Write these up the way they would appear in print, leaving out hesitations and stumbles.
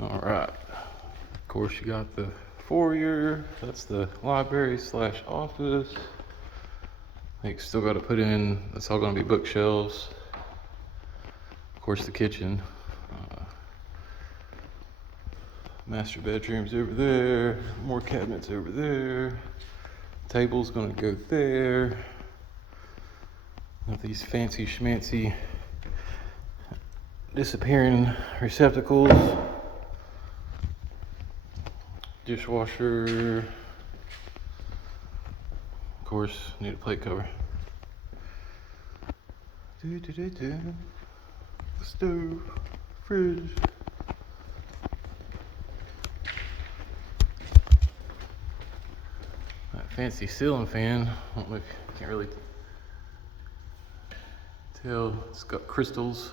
All right. Of course, you got the foyer. That's the library / office. You still got to put in, that's all going to be bookshelves. Of course, the kitchen. Master bedroom's over there. More cabinets over there. Table's going to go there. Got these fancy schmancy disappearing receptacles. Dishwasher. Of course, need a plate cover. Stove, fridge. That fancy ceiling fan. I don't know if you can't really tell. It's got crystals.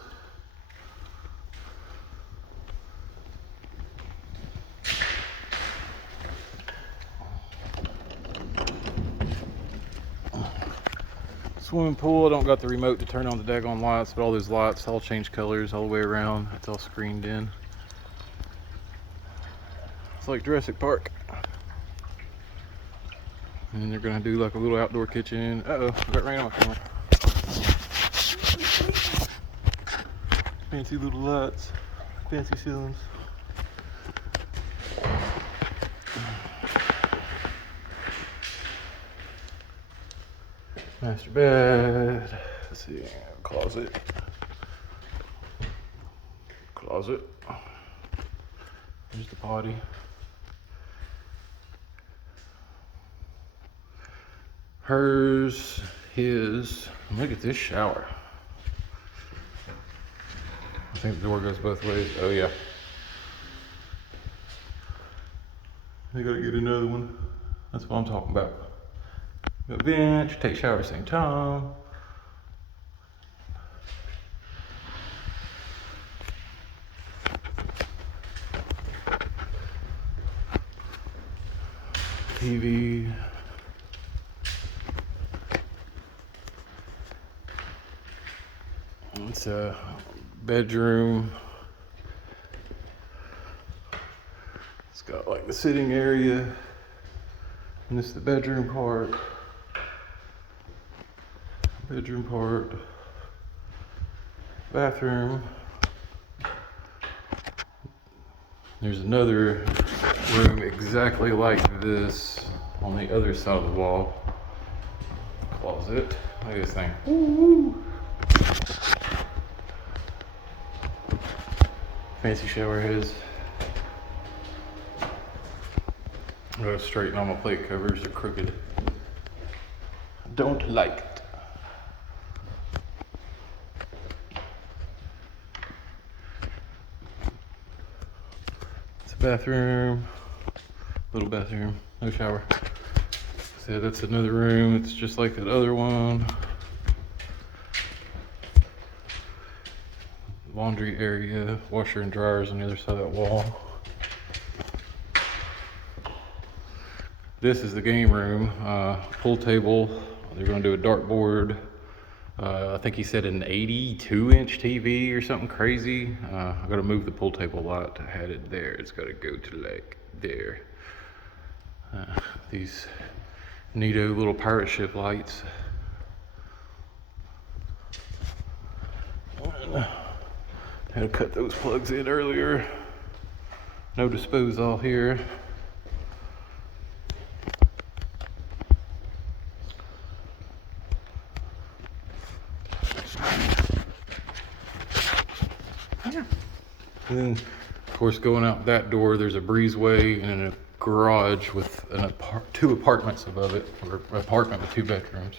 Swimming pool. I don't got the remote to turn on the daggone lights, but all those lights all change colors all the way around. It's all screened in. It's like Jurassic Park. And they're gonna do like a little outdoor kitchen. Uh-oh, got rain on my camera. Fancy little lights, fancy ceilings. Master bed. Let's see, closet. Closet. There's the potty. Hers, his. Look at this shower. I think the door goes both ways. Oh yeah. They gotta get another one. That's what I'm talking about. Got a bench, take shower at the same time. TV. It's a bedroom. It's got like the sitting area. And this is the bedroom part. Bedroom part. Bathroom. There's another room exactly like this on the other side of the wall. Closet. Look at this thing. Woo-woo. Fancy shower heads. I'm gonna straighten all my plate covers, they're crooked. Don't like it. It's a bathroom, little bathroom, no shower. So that's another room, it's just like that other one. Laundry area, washer and dryers on the other side of that wall. This is the game room, pool table. They're gonna do a dartboard. I think he said an 82-inch TV or something crazy. I gotta move the pool table a lot. I had it there. It's gotta go to like there. These neato little pirate ship lights. Had to cut those plugs in earlier. No disposal here. And then, of course, going out that door, there's a breezeway and a garage with two apartments above it, or an apartment with 2 bedrooms.